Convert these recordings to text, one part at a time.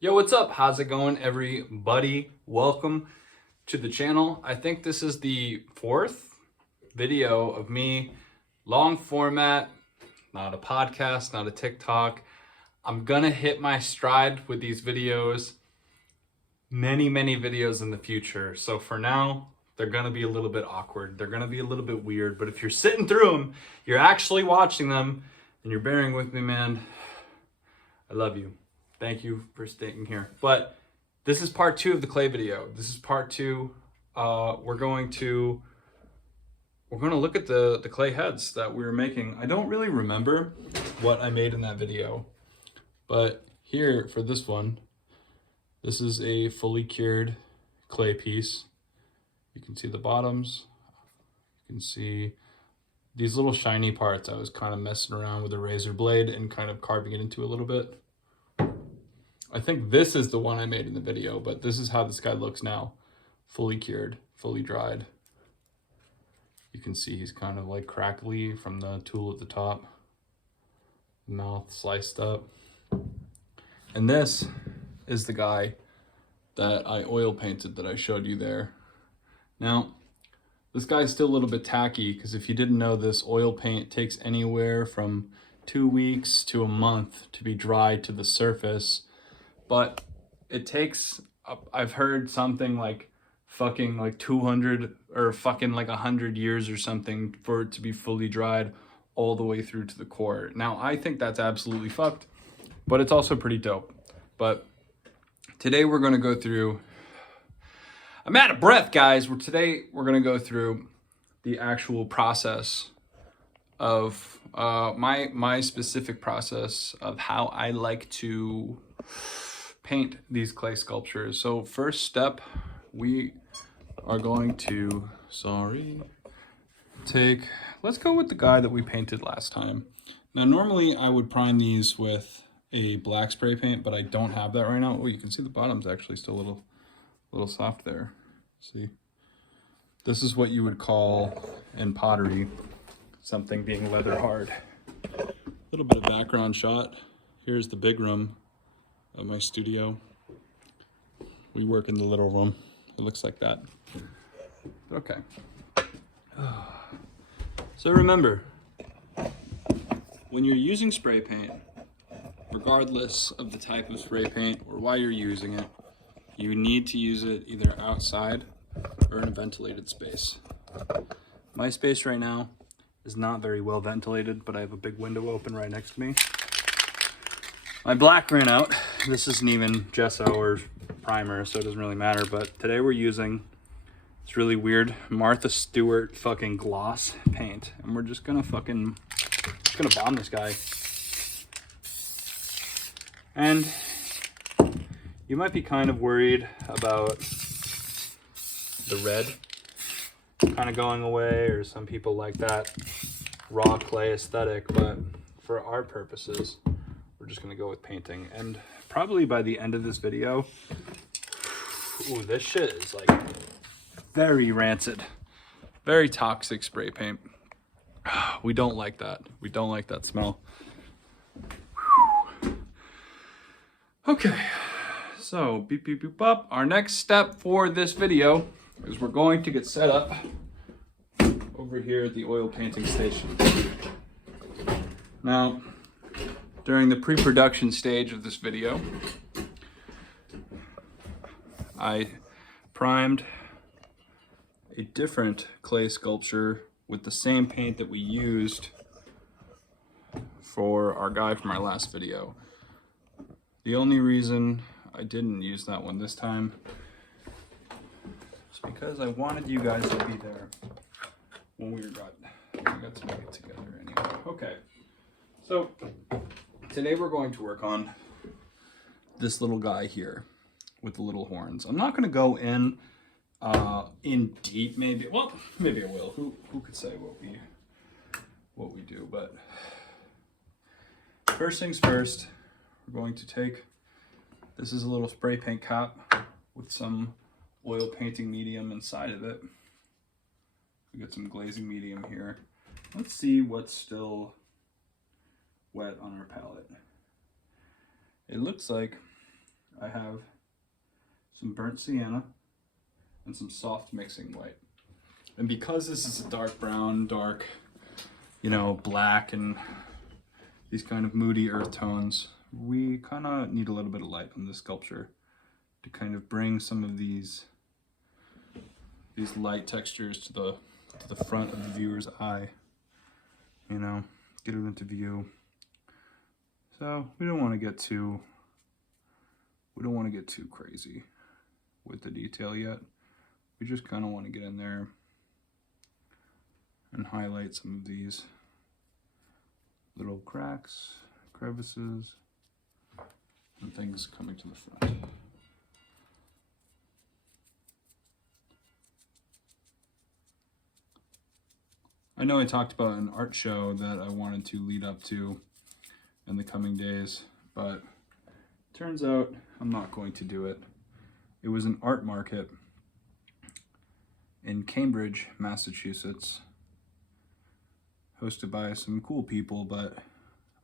Yo, what's up? How's it going, everybody? Welcome to the channel. I think this is the fourth video of me, long format, not a podcast, not a TikTok. I'm gonna hit my stride with these videos, many videos in the future. So for now, they're gonna be a little bit awkward. They're gonna be a little bit weird, but if you're sitting through them, you're actually watching them, and you're bearing with me, man, I love you. Thank you for staying here. But this is part two of the clay video. This is part two. We're going to look at the clay heads that we were making. I don't really remember what I made in that video, but here for this one, this is a fully cured clay piece. You can see the bottoms. You can see these little shiny parts. I was kind of messing around with a razor blade and kind of carving it into a little bit. I think this is the one I made in the video, but this is how this guy looks now. Fully cured, fully dried. You can see he's kind of like crackly from the tool at the top. Mouth sliced up. And this is the guy that I oil painted that I showed you there. Now, this guy's still a little bit tacky because if you didn't know, this oil paint takes anywhere from 2 weeks to a month to be dried to the surface. But it takes, I've heard something like fucking like 200 or fucking like 100 years or something for it to be fully dried all the way through to the core. Now, I think that's absolutely fucked, but it's also pretty dope. But today we're gonna go through, I'm out of breath, guys. Today we're gonna go through the actual process of my specific process of how I like to paint these clay sculptures. So first step, we are going to, let's go with the guy that we painted last time. Now, normally I would prime these with a black spray paint, but I don't have that right now. Oh, you can see the bottom's actually still a little soft there. See? This is what you would call in pottery something being leather hard. A little bit of background shot. Here's the big room of my studio. We work in the little room. It looks like that. Okay. So remember, when you're using spray paint, regardless of the type of spray paint or why you're using it, you need to use it either outside or in a ventilated space. My space right now is not very well ventilated, but I have a big window open right next to me. My black ran out. This isn't even gesso or primer, so it doesn't really matter, but today we're using this really weird Martha Stewart fucking gloss paint, and we're just gonna bomb this guy. And you might be kind of worried about the red kind of going away, or some people like that raw clay aesthetic, but for our purposes, we're just gonna go with painting. And probably by the end of this video, ooh, this shit is like very rancid, very toxic spray paint. We don't like that. We don't like that smell. Okay, so beep, beep, beep, up. Our next step for this video is we're going to get set up over here at the oil painting station. Now, during the pre-production stage of this video, I primed a different clay sculpture with the same paint that we used for our guy from our last video. The only reason I didn't use that one this time is because I wanted you guys to be there when we got to make it together anyway. Okay, so today we're going to work on this little guy here with the little horns. I'm not going to go in deep, maybe. Well, maybe I will. Who could say what we do? But first things first, we're going to take, this is a little spray paint cap with some oil painting medium inside of it. We got some glazing medium here. Let's see what's still wet on our palette. It looks like I have some burnt sienna and some soft mixing white. And because this is a dark brown, dark, you know, black and these kind of moody earth tones, we kind of need a little bit of light on this sculpture to kind of bring some of these light textures to the front of the viewer's eye, you know, get it into view. So we don't want to get too crazy with the detail yet. We just kind of want to get in there and highlight some of these little cracks, crevices, and things coming to the front. I know I talked about an art show that I wanted to lead up to in the coming days, but turns out I'm not going to do it. It was an art market in Cambridge, Massachusetts, hosted by some cool people, but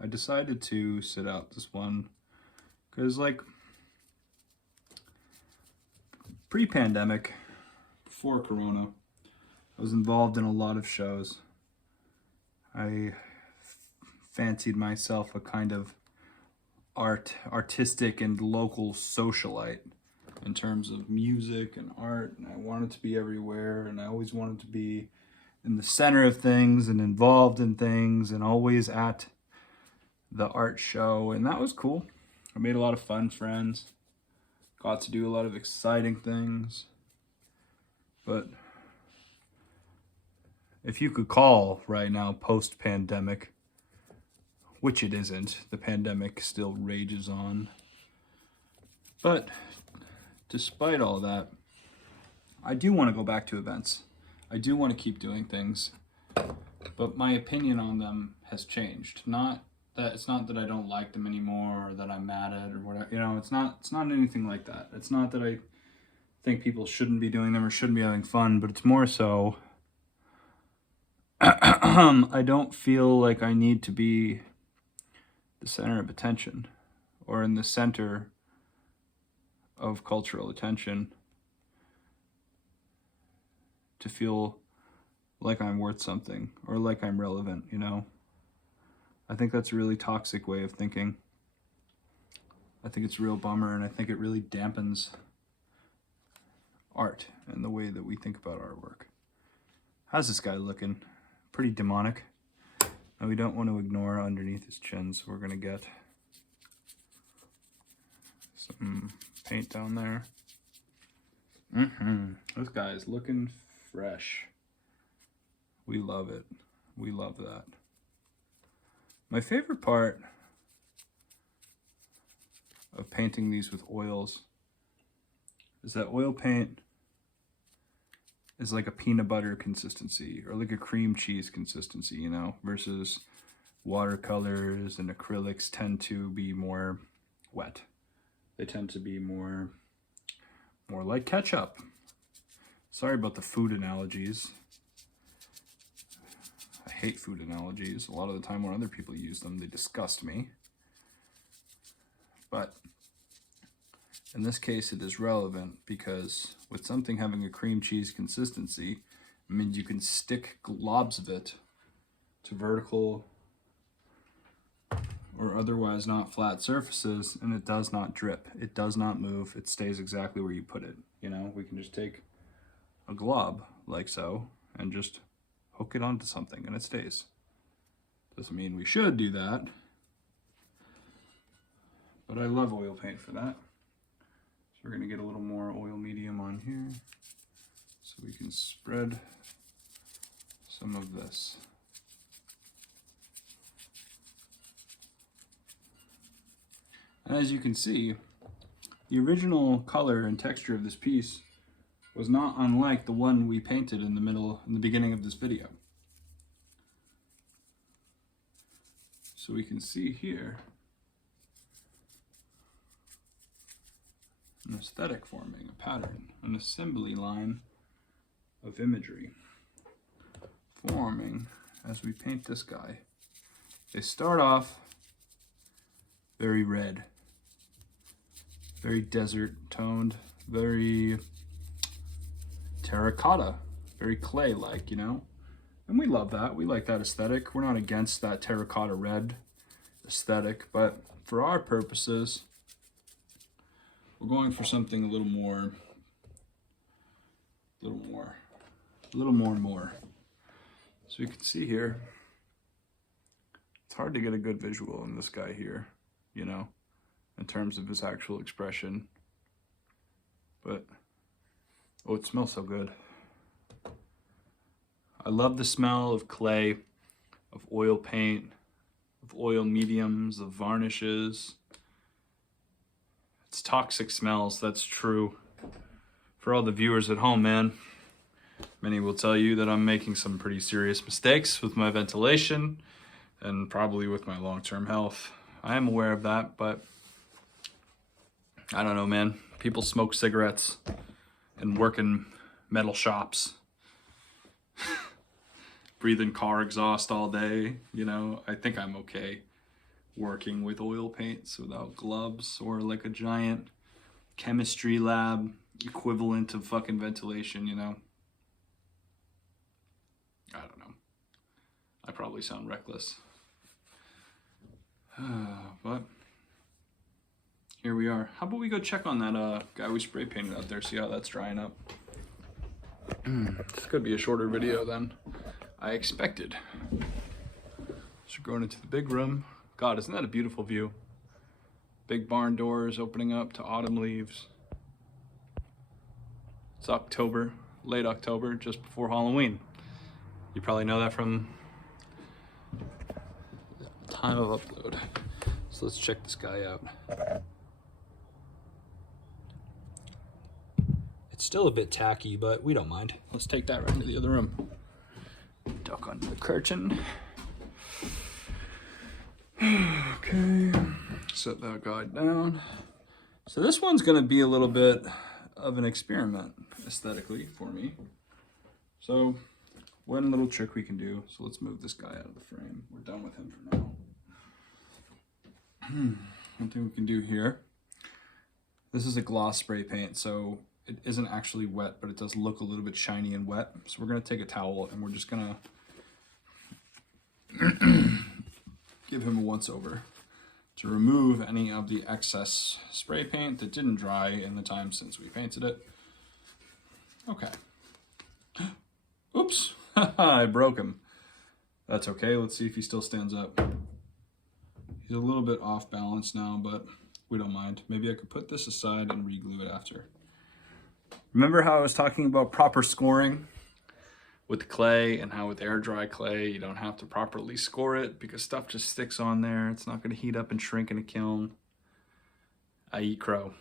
I decided to sit out this one because, like, pre-pandemic, before Corona, I was involved in a lot of shows. I fancied myself a kind of artistic and local socialite in terms of music and art, and I wanted to be everywhere, and I always wanted to be in the center of things and involved in things and always at the art show, and that was cool. I made a lot of fun friends, got to do a lot of exciting things, but if you could call right now post-pandemic, which it isn't, the pandemic still rages on, but despite all that, I do want to go back to events. I do want to keep doing things, but my opinion on them has changed. It's not that I don't like them anymore or that I'm mad at or whatever. You know, it's not anything like that. It's not that I think people shouldn't be doing them or shouldn't be having fun, but it's more so I don't feel like I need to be the center of attention or in the center of cultural attention to feel like I'm worth something or like I'm relevant, you know? I think that's a really toxic way of thinking. I think it's a real bummer, and I think it really dampens art and the way that we think about artwork. How's this guy looking? Pretty demonic. Now we don't want to ignore underneath his chin, so we're gonna get some paint down there. This guy is looking fresh. We love it. We love that. My favorite part of painting these with oils is that oil paint is like a peanut butter consistency or like a cream cheese consistency, you know, versus watercolors and acrylics tend to be more wet. They tend to be more like ketchup. Sorry about the food analogies. I hate food analogies. A lot of the time when other people use them, they disgust me. But in this case, it is relevant because with something having a cream cheese consistency, it means you can stick globs of it to vertical or otherwise not flat surfaces, and it does not drip. It does not move. It stays exactly where you put it. You know, we can just take a glob like so and just hook it onto something and it stays. Doesn't mean we should do that, but I love oil paint for that. So we're gonna get a little more oil medium on here so we can spread some of this. And as you can see, the original color and texture of this piece was not unlike the one we painted in the beginning of this video. So we can see here an aesthetic forming, a pattern, an assembly line of imagery forming as we paint this guy. They start off very red. Very desert toned, very terracotta, very clay-like, you know? And we love that. We like that aesthetic. We're not against that terracotta red aesthetic, but for our purposes, we're going for something a little more and more. So you can see here, it's hard to get a good visual on this guy here, you know, in terms of his actual expression. But, oh, it smells so good. I love the smell of clay, of oil paint, of oil mediums, of varnishes. It's toxic smells, that's true. For all the viewers at home, man, many will tell you that I'm making some pretty serious mistakes with my ventilation and probably with my long-term health. I am aware of that, but I don't know, man. People smoke cigarettes and work in metal shops, breathe in car exhaust all day, you know. I think I'm okay working with oil paints without gloves or like a giant chemistry lab equivalent of fucking ventilation, you know. I don't know. I probably sound reckless. But here we are. How about we go check on that guy we spray painted out there, see how that's drying up. This could be a shorter video than I expected. So going into the big room. God, isn't that a beautiful view? Big barn doors opening up to autumn leaves. It's October, late October, just before Halloween. You probably know that from the time of upload. So let's check this guy out. It's still a bit tacky, but we don't mind. Let's take that right into the other room. Duck under the curtain. Okay, set that guy down. So this one's gonna be a little bit of an experiment aesthetically for me. So one little trick we can do, so let's move this guy out of the frame. We're done with him for now. One thing we can do here, this is a gloss spray paint, so it isn't actually wet, but it does look a little bit shiny and wet. So we're gonna take a towel and we're just gonna give him a once over to remove any of the excess spray paint that didn't dry in the time since we painted it. Okay. Oops, I broke him. That's okay, let's see if he still stands up. He's a little bit off balance now, but we don't mind. Maybe I could put this aside and re-glue it after. Remember how I was talking about proper scoring with clay, and how with air dry clay you don't have to properly score it because stuff just sticks on there. It's not going to heat up and shrink in a kiln. I eat crow.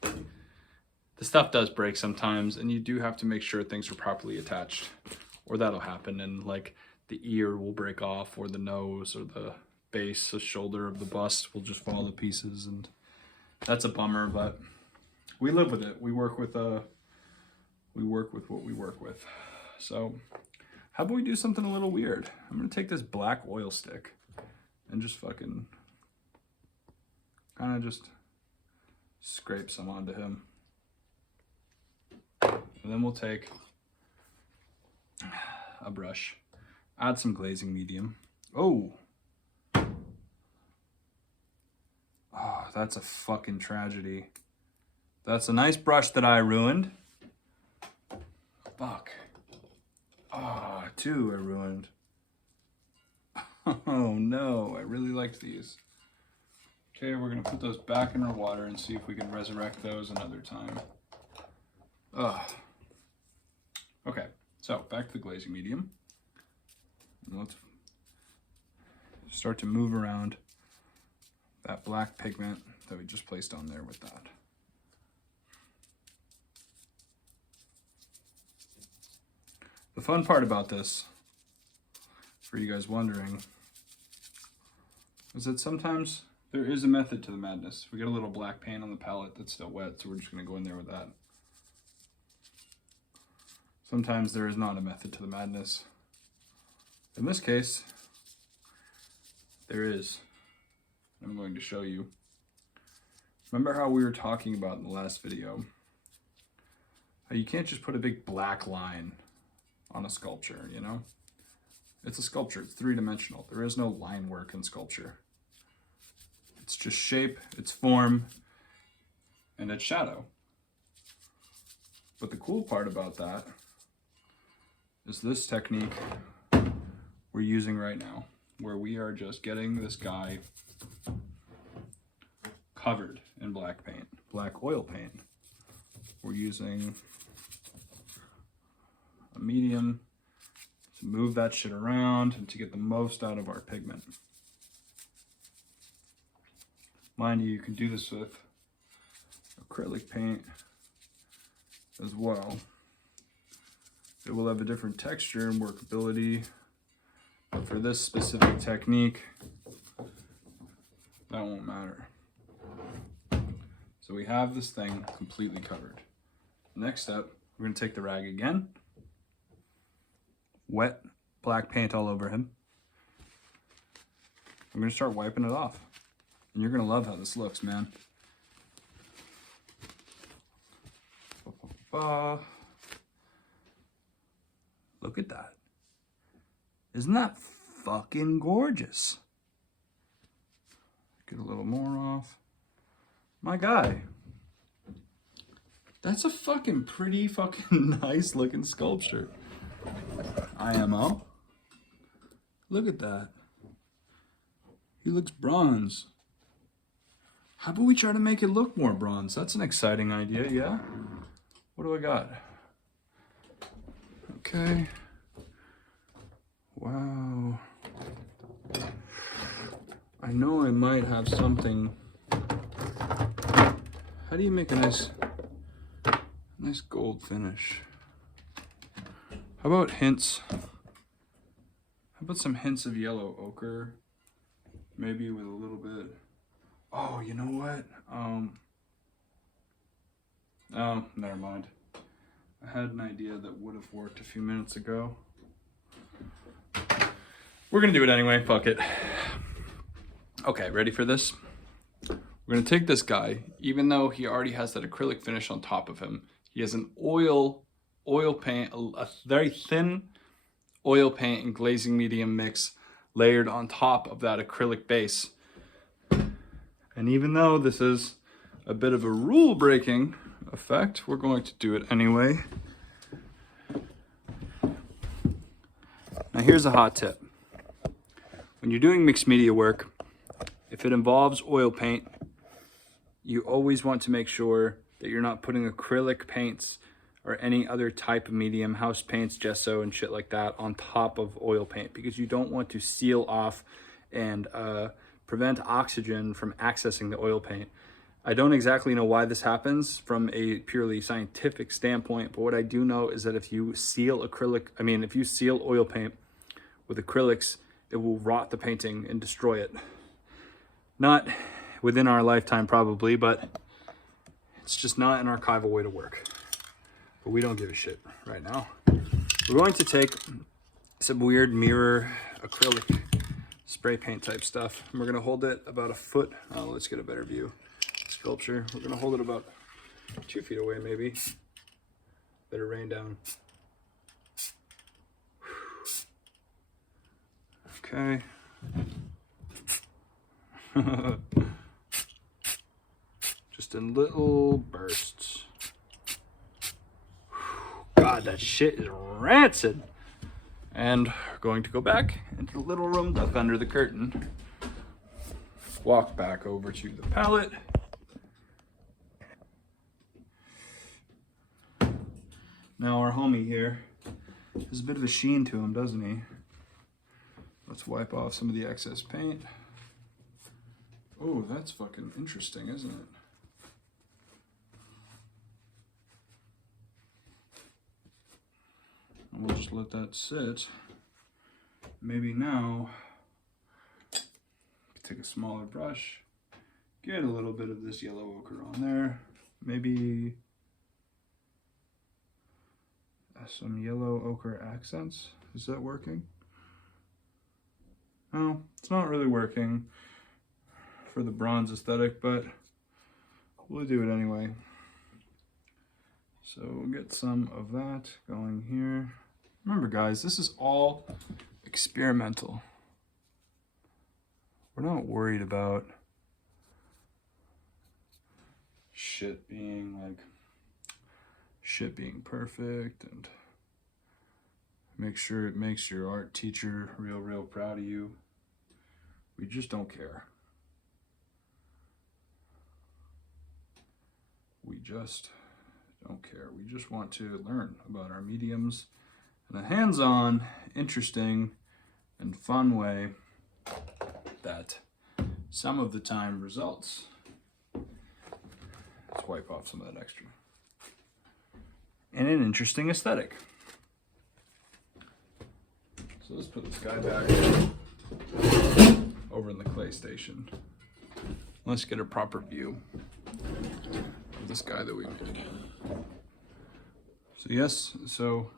The stuff does break sometimes, and you do have to make sure things are properly attached, or that'll happen, and like the ear will break off, or the nose, or the base, the shoulder of the bust will just fall to pieces, and that's a bummer, but we live with it. We work with what we work with. So how about we do something a little weird? I'm gonna take this black oil stick and just fucking kind of just scrape some onto him. And then we'll take a brush, add some glazing medium. Oh, that's a fucking tragedy. That's a nice brush that I ruined. Fuck. Ah, two I ruined. Oh no, I really liked these. Okay, we're gonna put those back in our water and see if we can resurrect those another time. Ugh. Okay, so back to the glazing medium. Let's start to move around that black pigment that we just placed on there with that. The fun part about this, for you guys wondering, is that sometimes there is a method to the madness. We get a little black paint on the palette that's still wet, so we're just gonna go in there with that. Sometimes there is not a method to the madness. In this case, there is. I'm going to show you. Remember how we were talking about in the last video, how you can't just put a big black line on a sculpture, you know? It's a sculpture, it's three-dimensional. There is no line work in sculpture. It's just shape, it's form, and it's shadow. But the cool part about that is this technique we're using right now, where we are just getting this guy covered in black paint, black oil paint. We're using a medium to move that shit around and to get the most out of our pigment. Mind you, you can do this with acrylic paint as well. It will have a different texture and workability, but for this specific technique, that won't matter. So we have this thing completely covered. Next step, we're gonna take the rag again, wet black paint all over him. I'm gonna start wiping it off. And you're gonna love how this looks, man. Look at that. Isn't that fucking gorgeous? Get a little more off. My guy. That's a fucking pretty fucking nice looking sculpture. IMO. Look at that. He looks bronze. How about we try to make it look more bronze? That's an exciting idea, yeah? What do I got? Okay. Wow. I know I might have something. How do you make a nice gold finish? How about hints? How about some hints of yellow ochre? Maybe with a little bit. Oh, you know what? Oh, never mind. I had an idea that would have worked a few minutes ago. We're gonna do it anyway, fuck it. Okay, ready for this? We're gonna take this guy, even though he already has that acrylic finish on top of him, he has an oil paint, a very thin oil paint and glazing medium mix layered on top of that acrylic base. And even though this is a bit of a rule-breaking effect, we're going to do it anyway. Now here's a hot tip. When you're doing mixed media work, if it involves oil paint, you always want to make sure that you're not putting acrylic paints or any other type of medium, house paints, gesso, and shit like that on top of oil paint, because you don't want to seal off and prevent oxygen from accessing the oil paint. I don't exactly know why this happens from a purely scientific standpoint, but what I do know is that if you seal oil paint with acrylics, it will rot the painting and destroy it. Not within our lifetime probably, but it's just not an archival way to work. But we don't give a shit right now. We're going to take some weird mirror acrylic spray paint type stuff, and we're gonna hold it about a foot. Oh, let's get a better view. Sculpture. We're gonna hold it about 2 feet away, maybe. Better rain down. Okay. Just in little bursts. God, that shit is rancid. And we're going to go back into the little room, duck under the curtain, walk back over to the palette. Now our homie here has a bit of a sheen to him, doesn't he? Let's wipe off some of the excess paint. Oh, that's fucking interesting, isn't it? And we'll just let that sit. Maybe now, take a smaller brush, get a little bit of this yellow ochre on there. Maybe some yellow ochre accents. Is that working? No, it's not really working for the bronze aesthetic, but we'll do it anyway. So we'll get some of that going here. Remember guys, this is all experimental. We're not worried about shit being perfect, and make sure it makes your art teacher real proud of you. We just don't care. We just don't care. We just want to learn about our mediums in a hands-on, interesting, and fun way that some of the time results. Let's wipe off some of that extra. And an interesting aesthetic. So let's put this guy back over in the clay station. Let's get a proper view of this guy that we made. So yes, so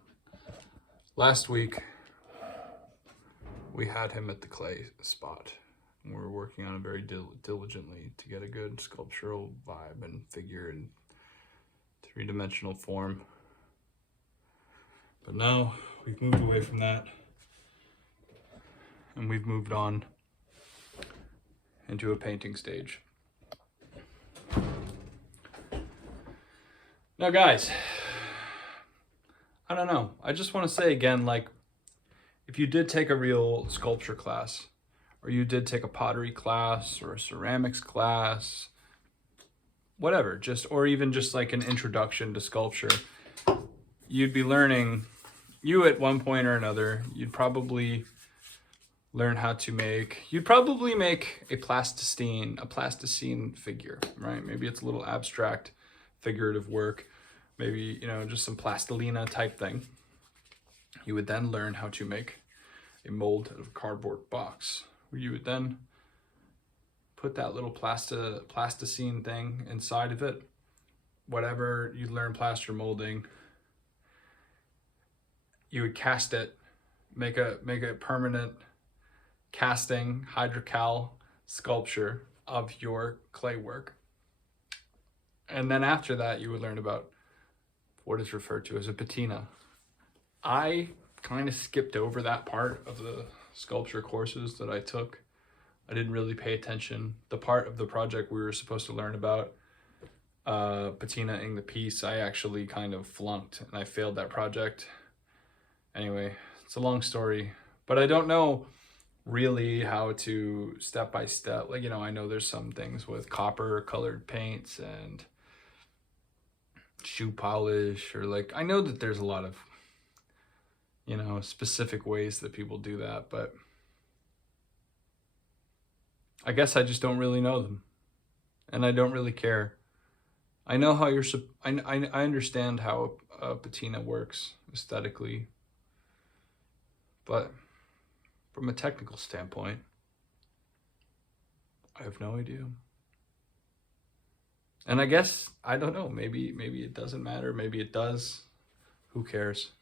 last week we had him at the clay spot. We were working on it very diligently to get a good sculptural vibe and figure and three-dimensional form. But now we've moved away from that, and we've moved on into a painting stage. Now guys, I don't know. I just want to say again, like, if you did take a real sculpture class, or you did take a pottery class or a ceramics class, whatever, or even just like an introduction to sculpture, you'd be learning, you at one point or another, you'd probably learn how to you'd probably make a plasticine figure, right? Maybe it's a little abstract figurative work, maybe, you know, just some plastilina type thing. You would then learn how to make a mold out of a cardboard box, where you would then put that little plasticine thing inside of it. Whatever you learn plaster molding, you would cast it, make a permanent casting hydrocal sculpture of your clay work. And then after that, you would learn about what is referred to as a patina. I kind of skipped over that part of the sculpture courses that I took. I didn't really pay attention. The part of the project we were supposed to learn about patinaing the piece, I actually kind of flunked, and I failed that project. Anyway, it's a long story, but I don't know really how to step by step. Like, you know, I know there's some things with copper colored paints and shoe polish, or like, I know that there's a lot of, you know, specific ways that people do that, but I guess I just don't really know them, and I don't really care. I know how I understand how a patina works aesthetically, but from a technical standpoint, I have no idea. And I guess, I don't know, maybe it doesn't matter, maybe it does. Who cares?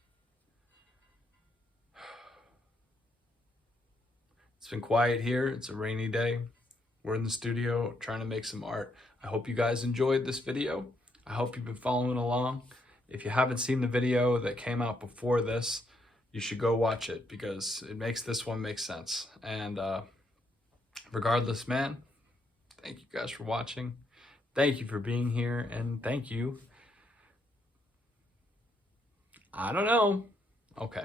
It's been quiet here. It's a rainy day. We're in the studio trying to make some art. I hope you guys enjoyed this video. I hope you've been following along. If you haven't seen the video that came out before this, you should go watch it, because it makes this one make sense. And regardless, man, thank you guys for watching. Thank you for being here, and thank you. I don't know. Okay.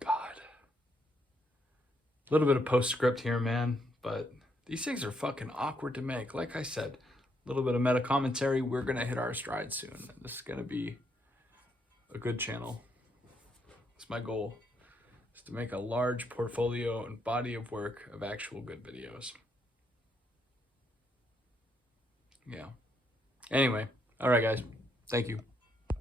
God. A little bit of postscript here, man, but these things are fucking awkward to make. Like I said, a little bit of meta commentary. We're going to hit our stride soon. This is going to be a good channel. It's my goal, is to make a large portfolio and body of work of actual good videos. Yeah. Anyway, all right, guys. Thank you.